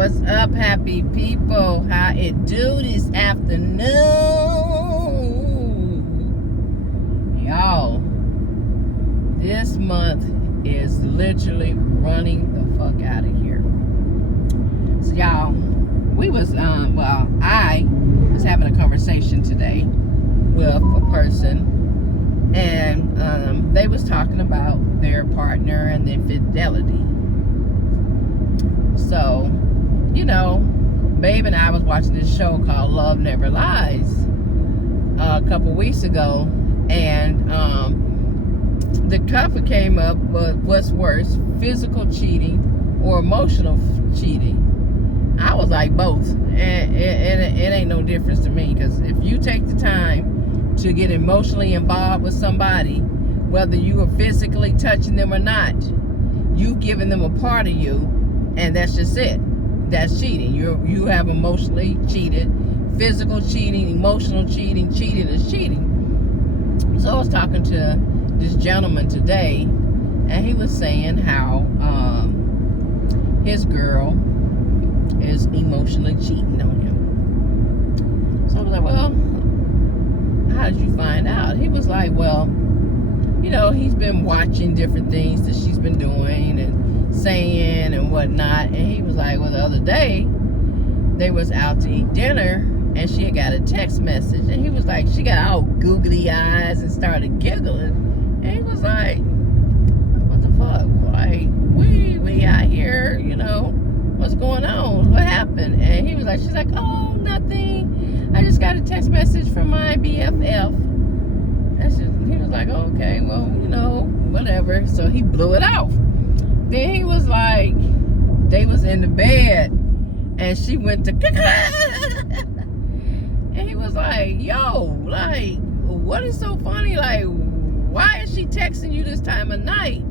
What's up, happy people? How it do this afternoon? Y'all, this month is literally running the fuck out of here. So y'all, I was having a conversation today with a person, and they was talking about their partner and their infidelity. So, you know, Babe and I was watching this show called Love Never Lies a couple weeks ago, and the topic came up with what's worse, physical cheating or emotional cheating. I was like, both, and it ain't no difference to me, because if you take the time to get emotionally involved with somebody, whether you are physically touching them or not, you've given them a part of you, and that's just it. That's cheating. You have emotionally cheated, physical cheating, emotional cheating. Cheating is cheating. So I was talking to this gentleman today, and he was saying how his girl is emotionally cheating on him. So I was like, well, how did you find out? He was like, well, you know, he's been watching different things that she's been doing and saying and whatnot. And he was like, well, the other day they was out to eat dinner and she had got a text message, and he was like, she got all googly eyes and started giggling. And he was like, what the fuck? Like, we out here, you know, what's going on? What happened? And he was like, she's like, oh, nothing. I just got a text message from my BFF. He was like, oh, okay, well, you know, whatever. So he blew it off. Then he was like, they was in the bed and she went to and he was like, yo, like, what is so funny? Like, why is she texting you this time of night?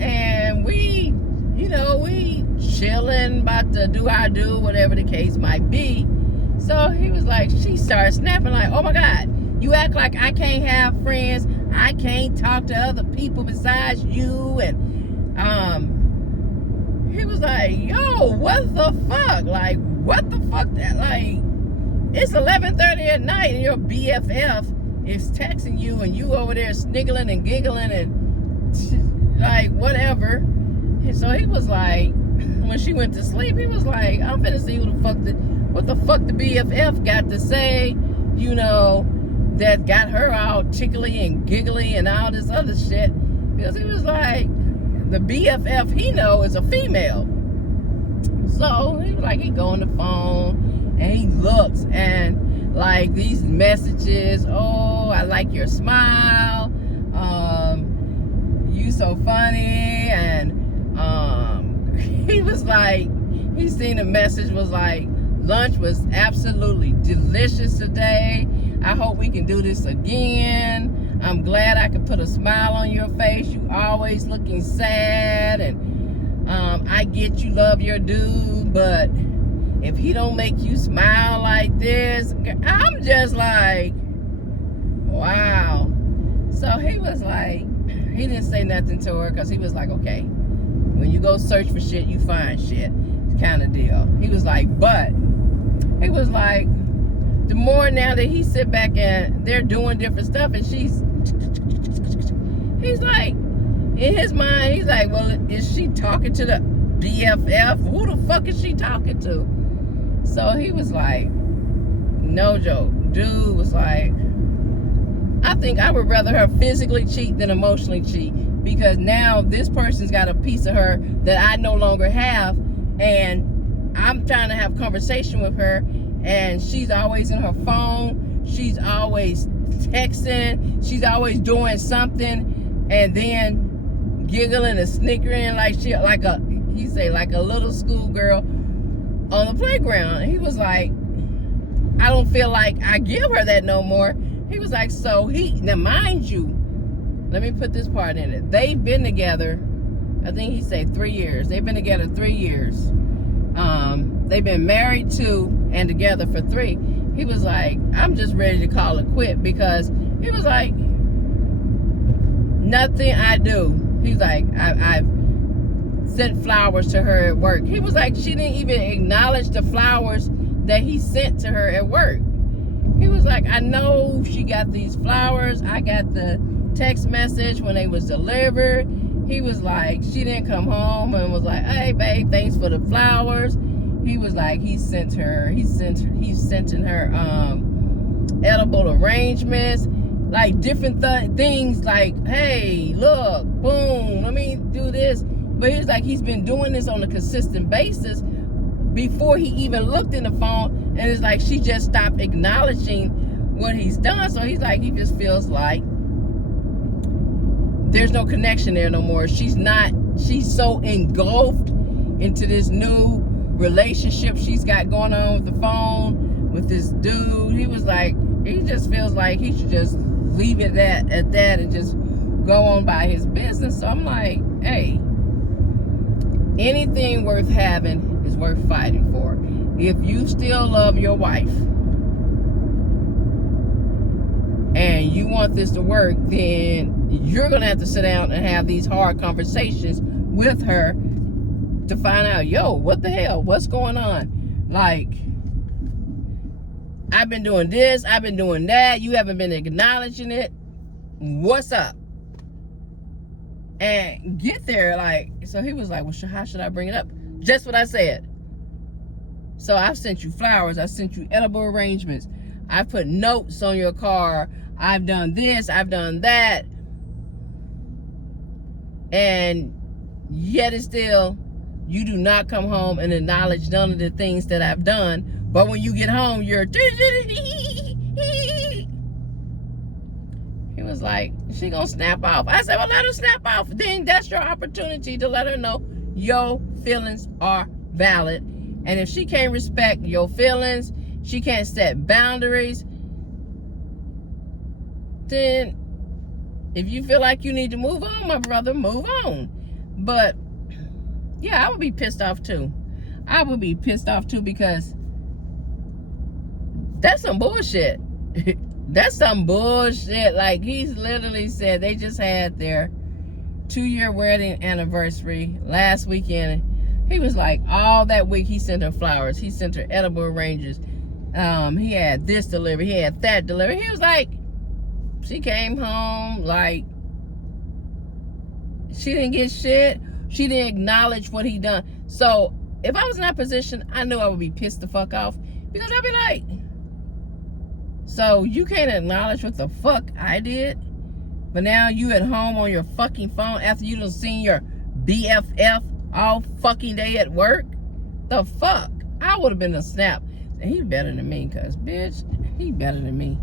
And we, you know, we chilling, about to do our do, whatever the case might be. So he was like, she started snapping like, oh my God, you act like I can't have friends. I can't talk to other people besides you. And he was like, yo, what the fuck? Like, what the fuck? That, like, it's 11:30 at night and your BFF is texting you and you over there sniggling and giggling and like whatever. And so he was like, when she went to sleep, he was like, I'm finna see what the fuck the BFF got to say, you know, that got her all tickly and giggly and all this other shit. Because he was like, the BFF he know is a female. So he was like, he go on the phone and he looks, and like these messages, oh, I like your smile, you so funny, and he was like, he seen the message was like, lunch was absolutely delicious today. I hope we can do this again. I'm glad I could put a smile on your face. You always looking sad, and I get you love your dude, but if he don't make you smile like this, I'm just like, wow. So he was like, he didn't say nothing to her, because he was like, okay, when you go search for shit, you find shit, kind of deal. He was like, but he was like, the more now that he sit back and they're doing different stuff, and he's like, in his mind, he's like, well, is she talking to the BFF? Who the fuck is she talking to? So he was like, no joke. Dude was like, I think I would rather her physically cheat than emotionally cheat, because now this person's got a piece of her that I no longer have, and I'm trying to have conversation with her, and she's always in her phone, she's always texting, she's always doing something, and then giggling and snickering like she, like a, he say, like a little schoolgirl on the playground. And he was like, I don't feel like I give her that no more. He was like, so now mind you, let me put this part in it. They've been together, I think he said 3 years. They've been together 3 years. They've been married 2 and together for 3. He was like, I'm just ready to call it quit, because he was like, nothing I do. He's like, I've sent flowers to her at work. He was like, she didn't even acknowledge the flowers that he sent to her at work. He was like, I know she got these flowers. I got the text message when they was delivered. He was like, she didn't come home and was like, hey babe, thanks for the flowers. He was like, he's sending her edible arrangements, like different things, like, hey, look, boom, let me do this. But he's like, he's been doing this on a consistent basis before he even looked in the phone, and it's like she just stopped acknowledging what he's done. So he's like, he just feels like there's no connection there no more. She's so engulfed into this new relationship she's got going on with the phone with this dude. He was like, he just feels like he should just leave it at that and just go on by his business. So I'm like, hey, anything worth having is worth fighting for. If you still love your wife and you want this to work, then you're gonna have to sit down and have these hard conversations with her to find out, yo, what the hell, what's going on? Like, I've been doing this, I've been doing that, you haven't been acknowledging it, what's up? And get there, like, so he was like, well, how should I bring it up? Just what I said. So I've sent you flowers, I sent you edible arrangements, I've put notes on your car, I've done this, I've done that, and yet it's still, you do not come home and acknowledge none of the things that I've done. But when you get home, you're... He was like, she gonna snap off. I said, well, let her snap off. Then that's your opportunity to let her know your feelings are valid. And if she can't respect your feelings, she can't set boundaries, then if you feel like you need to move on, my brother, move on. But yeah, I would be pissed off too. I would be pissed off too, because that's some bullshit. That's some bullshit. Like, he's literally said they just had their 2-year wedding anniversary last weekend. He was like, all that week he sent her flowers, he sent her edible arrangements, he had this delivered, he had that delivered. He was like, she came home like she didn't get shit. She didn't acknowledge what he done. So if I was in that position, I knew I would be pissed the fuck off, because I'd be like, so you can't acknowledge what the fuck I did, but now you at home on your fucking phone after you done seen your BFF all fucking day at work? The fuck? I would have been a snap. And he's better than me, cause bitch, he better than me.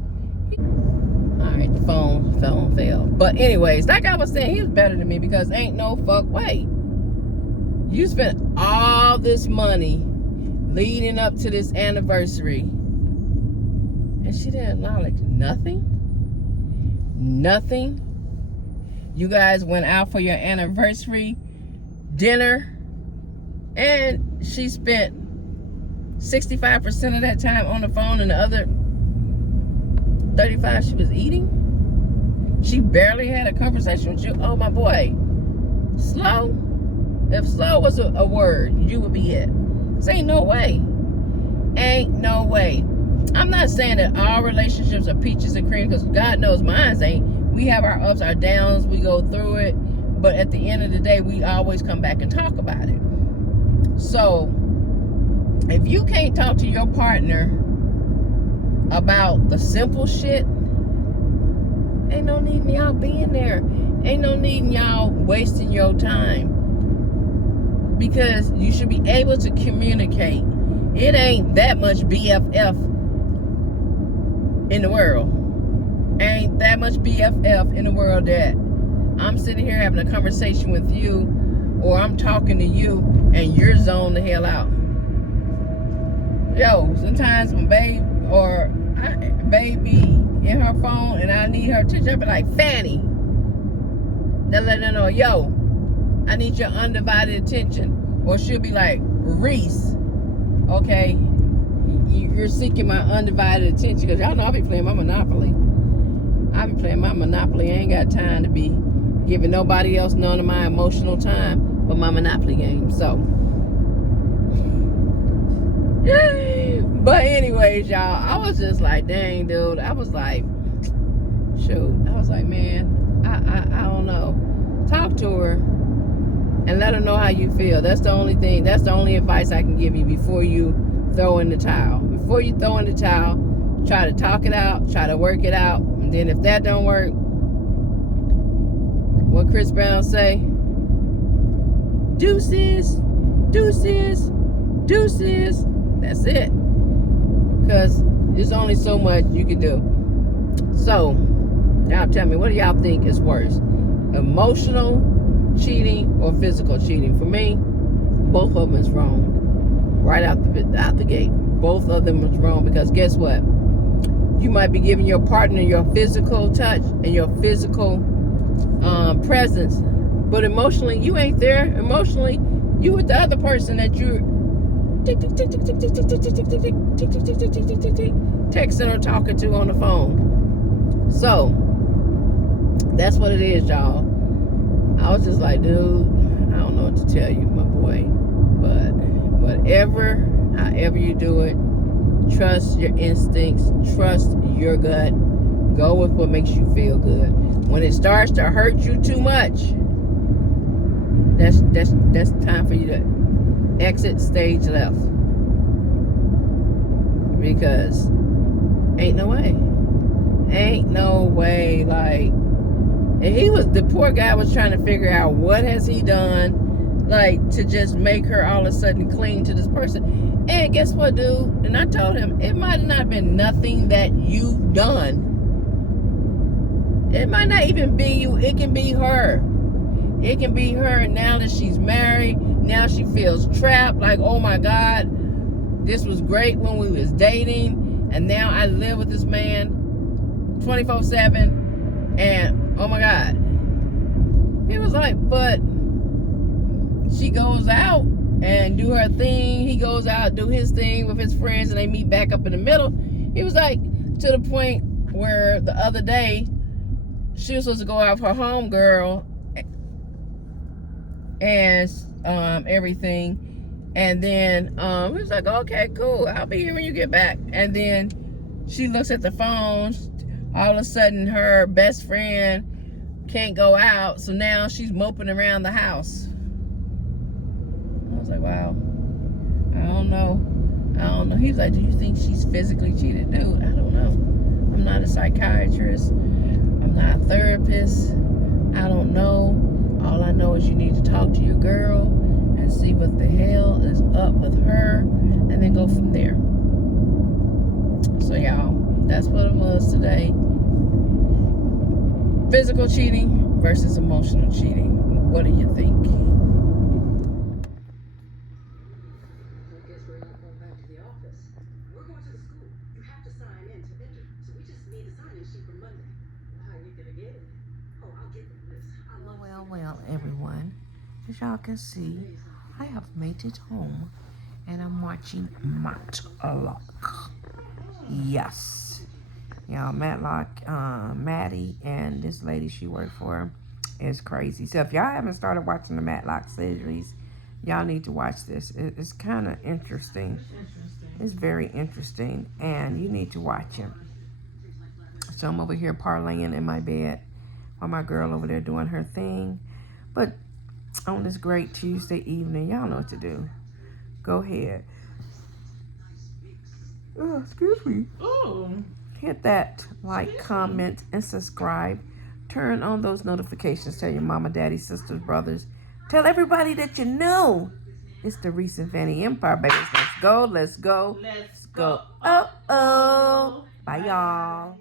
Alright, the phone fell. But anyways, like I was saying, he was better than me, because ain't no fuck way. You spent all this money leading up to this anniversary, and she didn't acknowledge nothing. Nothing. You guys went out for your anniversary dinner, and she spent 65% of that time on the phone, and the other 35 she was eating. She barely had a conversation with you. Oh my boy, slow. If slow was a word, you would be it. Cause ain't no way. Ain't no way. I'm not saying that all relationships are peaches and cream, because God knows mine ain't. We have our ups, our downs, we go through it, but at the end of the day, we always come back and talk about it. So if you can't talk to your partner about the simple shit, ain't no need in y'all being there. Ain't no need in y'all wasting your time, because you should be able to communicate. It ain't that much BFF in the world. Ain't that much BFF in the world that I'm sitting here having a conversation with you, or I'm talking to you, and you're zoned the hell out. Yo, sometimes when baby in her phone and I need her attention, I'll be like, Fanny. Then let her know, yo, I need your undivided attention. Or she'll be like, Reese, okay, you're seeking my undivided attention, because y'all know I'll be playing my Monopoly. I ain't got time to be giving nobody else none of my emotional time. with my Monopoly game. So, but anyways, y'all, I was just like, dang, dude. I was like, shoot. I was like, man, I don't know. Talk to her and let her know how you feel. That's the only thing. That's the only advice I can give you before you throw in the towel. Before you throw in the towel, try to talk it out. Try to work it out. And then if that don't work, what Chris Brown say? Deuces, deuces, deuces. That's it. Because there's only so much you can do. So, y'all tell me, what do y'all think is worse? Emotional cheating or physical cheating? For me, both of them is wrong. Right out the gate. Both of them is wrong, because guess what? You might be giving your partner your physical touch and your physical presence, but emotionally, you ain't there. Emotionally, you with the other person that you're texting or talking to on the phone. So that's what it is, y'all. I was just like, dude, I don't know what to tell you, my boy, but however you do it, trust your instincts, trust your gut, go with what makes you feel good. When it starts to hurt you too much, that's time for you to exit stage left, because ain't no way. Like, and the poor guy was trying to figure out what has he done, like, to just make her all of a sudden cling to this person. And guess what, dude? And I told him, it might not have been nothing that you've done. It might not even be you. It can be her. It can be her. Now that she's married, now she feels trapped. Like, oh my God, this was great when we was dating, and now I live with this man 24/7, and oh my God. He was like, but she goes out and do her thing. He goes out, do his thing with his friends, and they meet back up in the middle. He was like, to the point where the other day, she was supposed to go out with her homegirl and everything. And then he was like, okay, cool, I'll be here when you get back. And then she looks at the phone. All of a sudden, her best friend can't go out, so now she's moping around the house. I was like, wow, I don't know. He was like, do you think she's physically cheated? Dude, I don't know. I'm not a psychiatrist. I'm not a therapist. I don't know. All I know is you need to talk to your girl and see what the hell is up with her, and then go from there. So y'all, that's what it was today. Physical cheating versus emotional cheating. What do you think? I guess we're not going back to the office. We're going to the school. You have to sign in to enter. So we just need the sign-in sheet for Monday. How are you going to get it? Oh, I'll get them this. Well, everyone. As y'all can see, I have made it home, and I'm watching Matlock. Yes. Y'all, Matlock, Maddie, and this lady she worked for is crazy. So if y'all haven't started watching the Matlock series, y'all need to watch this. It's kind of interesting. It's very interesting, and you need to watch it. So I'm over here parlaying in my bed while my girl over there doing her thing. But on this great Tuesday evening, y'all know what to do. Go ahead. Oh, excuse me. Oh. Hit that like, comment, and subscribe. Turn on those notifications. Tell your mama, daddy, sisters, brothers. Tell everybody that you know. It's the Reese and FanyEmpire, babies. Let's go. Let's go. Let's go. Oh. Bye, y'all.